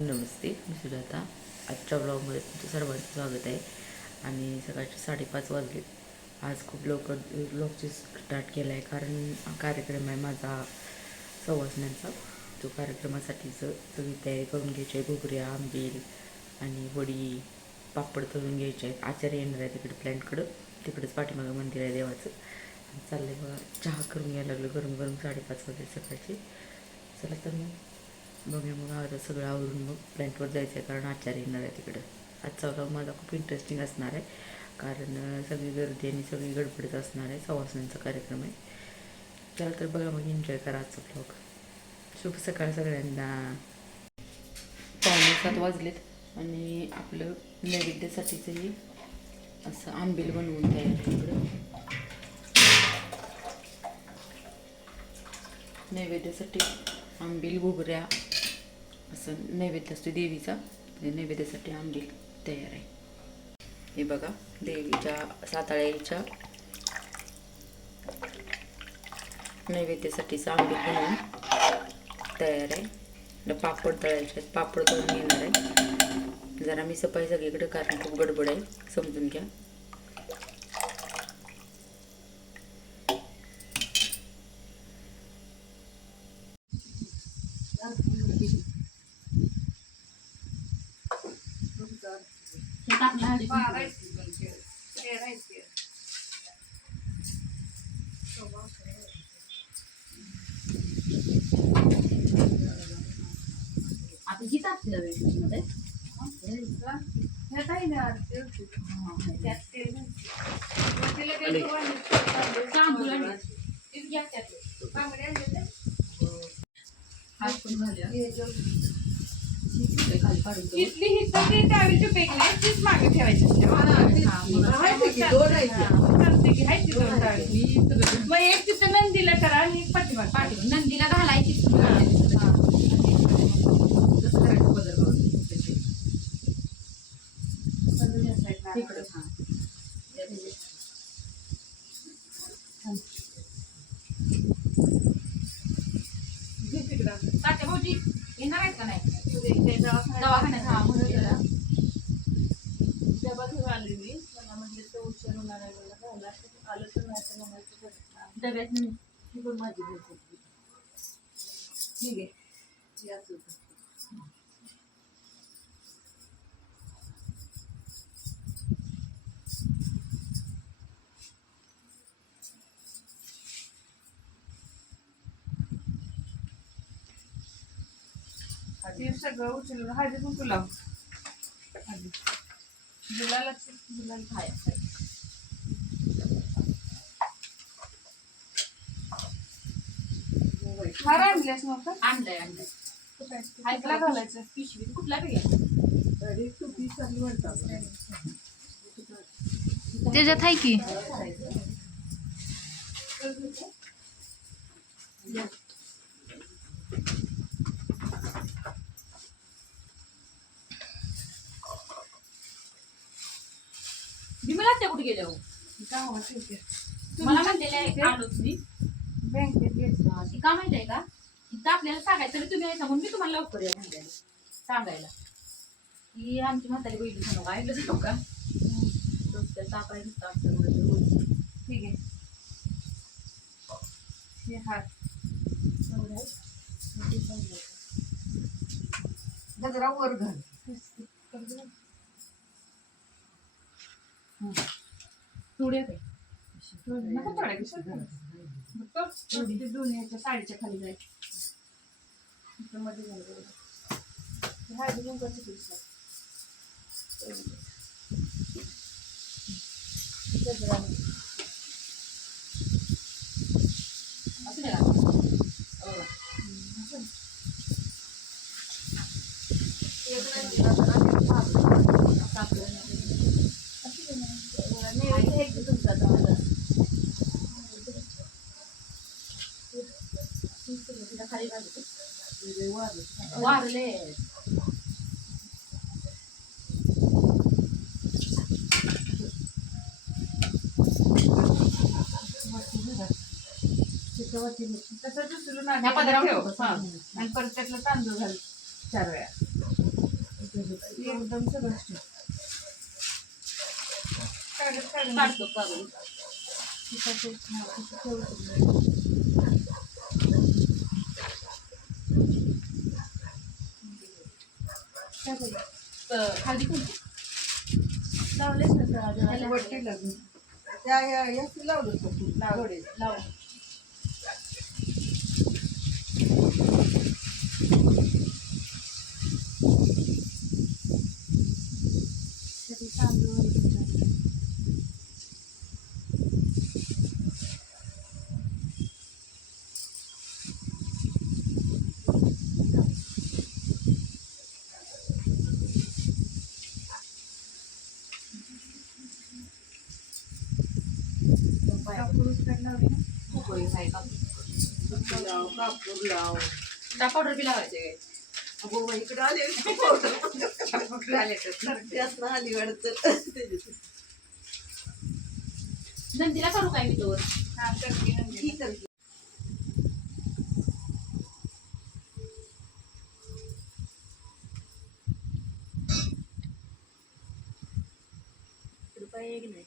नमस्ते, मी सुजाता. आजच्या ब्लॉगमध्ये तुमचं सर्वांचं स्वागत आहे. आणि सकाळचे 5:30 वाजले. आज खूप लवकर ब्लॉगची स्टार्ट केला आहे, कारण कार्यक्रम आहे माझा सवासण्यांचा. तो कार्यक्रमासाठीचं सगळी तयारी करून घ्यायची आहे. घुगऱ्या, आंबील आणि वडी, पापड तळून घ्यायचे आहेत. आचार्य येणार आहे तिकडे प्लॅन्टकडं, तिकडेच पाठीमागं मंदिर आहे देवाचं. चाललं आहे बघा, चहा करून घ्यायला लागलं गरम गरम. 5:30 वाजले सकाळचे. चला तर मग बघूया. मग आता सगळं आवरून मग प्लॅन्टवर जायचं आहे, कारण आचार्य येणार आहे तिकडं. आजचा व्लॉग माझा खूप इंटरेस्टिंग असणार आहे, कारण सगळी गर्दी आणि सगळी गडबडीत असणार आहे. सवासण्यांचा कार्यक्रम आहे. चला तर बघा, मग एन्जॉय करा आजचा व्लॉग. शुभ सकाळ सगळ्यांना. 6:45 वाजलेत आणि आपलं नैवेद्यासाठीचंही असं आंबील बनवून तयार आहे इकडं. नैवेद्यासाठी आंबील, घुगऱ्या असं नैवेद्य असतो देवीचा. नैवेद्यासाठी आंबील तयार आहे. हे बघा, देवीच्या साताळ्याच्या नैवेद्यासाठीचं आंबील बनवून तयार आहे. पापड तळायचे आहेत, पापड तळून घेणार आहे. जरा मी सफाई सगळीकडे, कारण खूप गडबड आहे, समजून घ्या. आता ही टाकलं मध्ये इथली ही त्यावेळी पेक नाही, तीच मागे ठेवायची. मग एक तिथं नंदीला करा आणि एक पाठीमाग नंदीला घालायची. तात्या भाऊजी येणार आहेत का नाही दवाखान्यात? हा, म्हणून जरा डबा घेऊन आली मी. मला म्हटलं तर उशीर होणार आहे, मला घाला आलं तर नाही तर म्हणायचं डब्यात माझी ठीक आहे. याच ते सगळं उचलून हळदी कुंकू लाव. गुलाला गुलाल खायचं. हार आणल्यास नव्हतं? आणलंय हायला घालायचं. पिशवीत कुठला वेगळा त्याच्यात आहे की मला त्या कुठे गेल्या हो मला म्हणलेले आहे आलो तुम्ही बँकेत का माहिती आहे का? इथं आपल्याला सांगायचं तरी तुम्ही सांगून मी तुम्हाला लवकर या म्हणलेलं सांगायला की आमची म्हातारी बहिणी सांगू का ऐकलं जाऊ का तापाय ठीक आहे. हे हात गजरा वर घाल. थोड्या काय नका थोड्या कशा दोन्हीच्या साडीच्या खाली जायचं मध्ये झालं. हळदी कुंकवाची पिशवी गजरा असं नाही का? वारले तसंच उचलून ह्या पदरावर ठेव. ठेव. आणि परत त्यातलं तांदूळ घाल 4 वेळा. एकदम सगळं असतं. कागद काढून काढतो काढून. तिथं ठेवतो. काय झालं? हळदी कुंकू लावलेच ना सर त्याला वट केलं अजून. त्या याची लावलं होतं लावडे लाव. कधी तांदूळ वगैरे. कापूरच काढला होता ना. होय काय का लाव कापूर लाव. त्या पावडर बी लावायचे. अगो बाई, इकडे आले त्यातनं आली वाटतं. नंदीला करू काय मी तोवर. हा करते ही करते. रुपये एक नाही.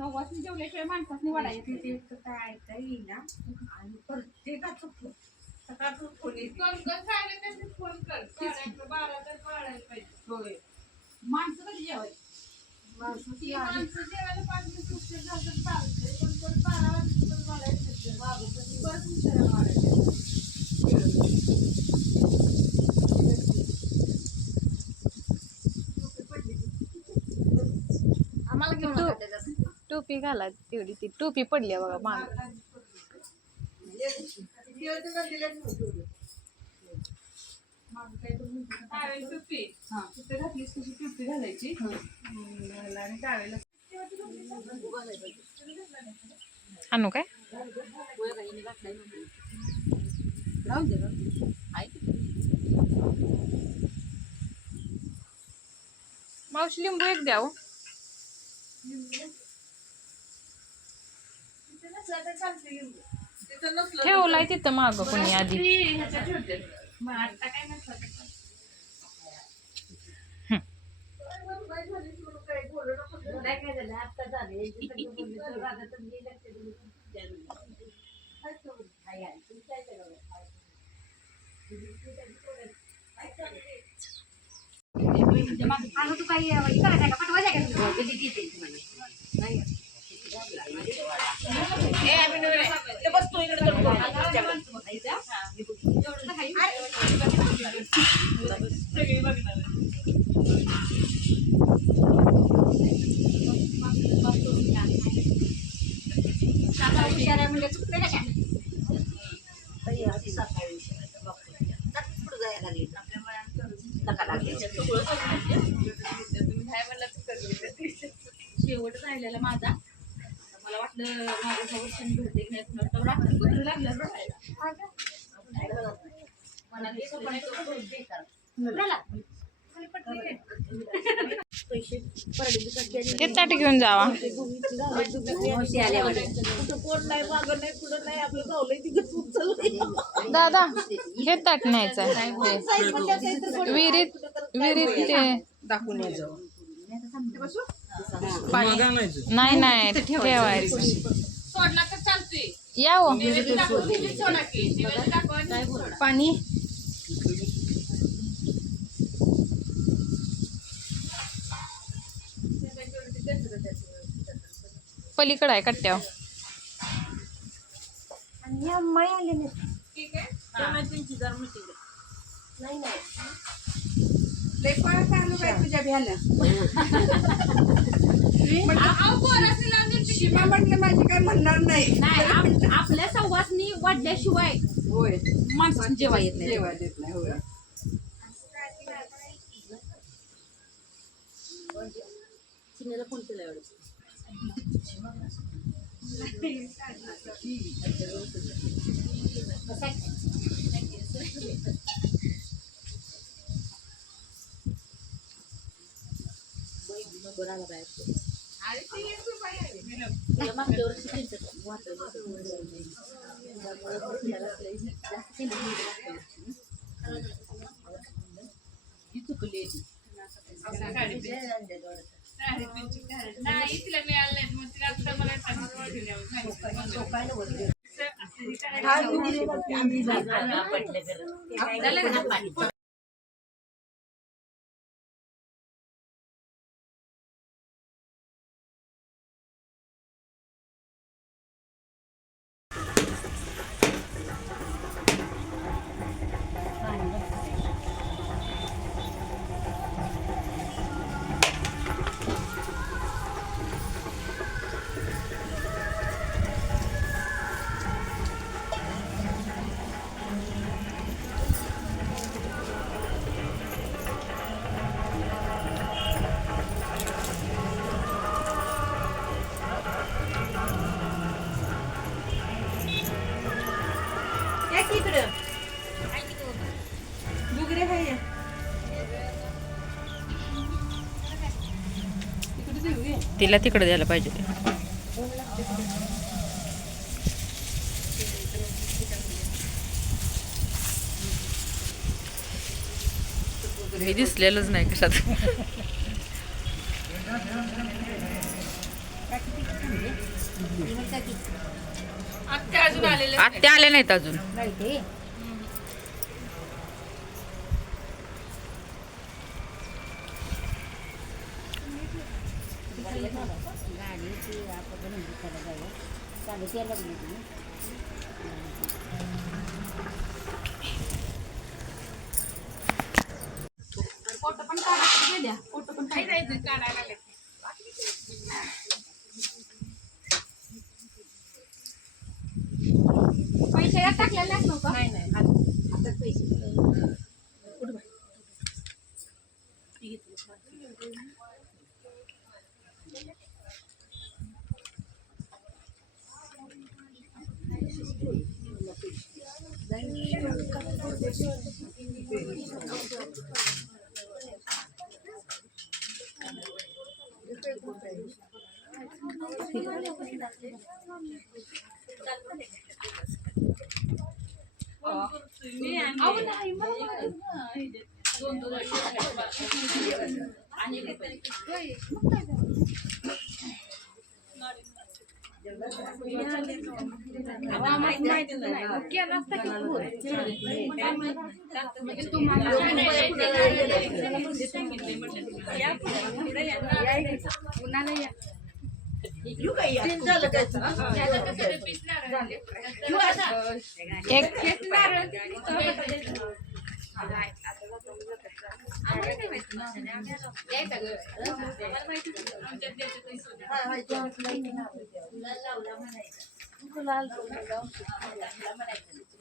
सव्वासनी जेवल्याशिवाय माणसासनी वाढायचं. ते काय ऐकता येईना आणि प्रत्येकाचं सकाळचं फोन येते. होय. माणसं कधी जेवायची. माणसं ती ती आली. माणसं जेवायला 5 मिनिट उशीर झालं तर चालतंय, पण परत 12 वाजेपर्यंत वाढायचं. मागं पण परत उशिरानं वाढायचं. आम्हाला घेऊन नका त्याच्यात. टोपी घाला तेवढी ती टोपी पडली आहे बघा माग मागं काय करून म्हणते. टावेल टोपी. हा. तिथं घातलीस तशी टोपी घालायची. आणि टावेल आणू काय राहू दे राहू दे. ऐक. मावशी लिंबू एक द्या हो. ठेवलाय तिथं माग कोणी आधी ह्याच्यात ठेवते. मग आता काय नसलं तर. काय झालं आता झाले राधा तर मी लक्ष दिलं तू काही करायचं का पटवायचं का म्हणजे चुकले कशा शेवट राहिलेला माझा. मला वाटलं माझ्या संवर्षण भेटते की नाही कुणाला रात्री कुठे लागलं मला ते ताट घेऊन जावा दादा हे ताट न्यायचं विहिरीत विहिरीत ते दाखवून यायचं. नाही नाही ठेवायचं सोडला तर चालतोय. या हो सोडा की दाखवा. पाणी पलीकडे आहे कट्ट्यावर आणि अम्माई आले नाही. ठीक आहे. नाही लय पळा चालू काय तुझ्या भ्याला. सीमा म्हटलं माझी काय म्हणणार नाही. नाही आपल्या सवासनी वाढल्याशिवाय होय माणसाला जेवा येत नाही. जेवा देत नाही. होय चिन्याला फोन केला एवढं. मागच्या वर्षी त्यांचं वाटलं ही चुकली तिला तिकडे द्यायला पाहिजे ते. हे दिसलेलंच नाही कशात. आत्या आले नाहीत अजून. फोटो पण काढायला द्या फोटो पण काढायला पैसे यात टाकलेले नाहीत नव्हतं नाही नाही आता पैसे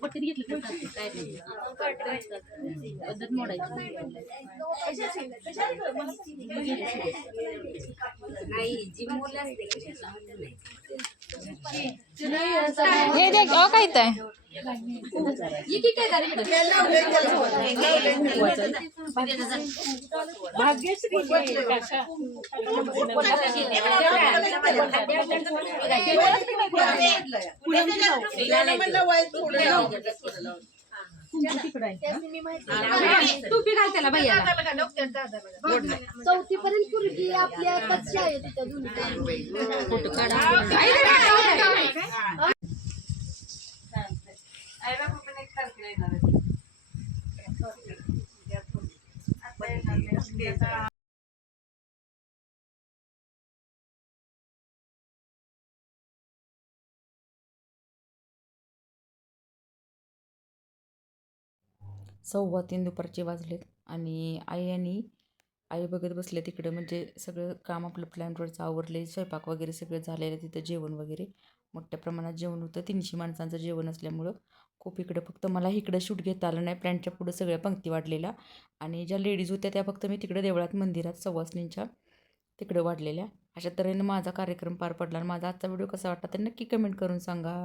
पट्टी घेतली काय पद्धत मोडायची हे देख काय इथं टोपी घाल त्याला भैया 4थी पर्यंत पूर्वी आपल्या कच्च्या आहेत त्या दोन्ही फोटो काढा सव्वा 3 दुपारचे वाजलेत आणि आई बघत बसले तिकडं. म्हणजे सगळं काम आपलं प्लॅनवरचं आवरले, स्वयंपाक वगैरे सगळं झालेलं. तिथं जेवण वगैरे मोठ्या प्रमाणात जेवण होतं. 300 माणसांचं जेवण असल्यामुळं खूप इकडं फक्त मला इकडं शूट घेता आलं नाही. प्लॅनच्या पुढं सगळ्या पंक्ती वाढलेल्या आणि ज्या लेडीज होत्या त्या फक्त मी तिकडं देवळात मंदिरात सवासणींच्या तिकडं वाढलेल्या. अशा तऱ्हेने माझा कार्यक्रम पार पडला आणि माझा आजचा व्हिडिओ कसा वाटला ते नक्की कमेंट करून सांगा.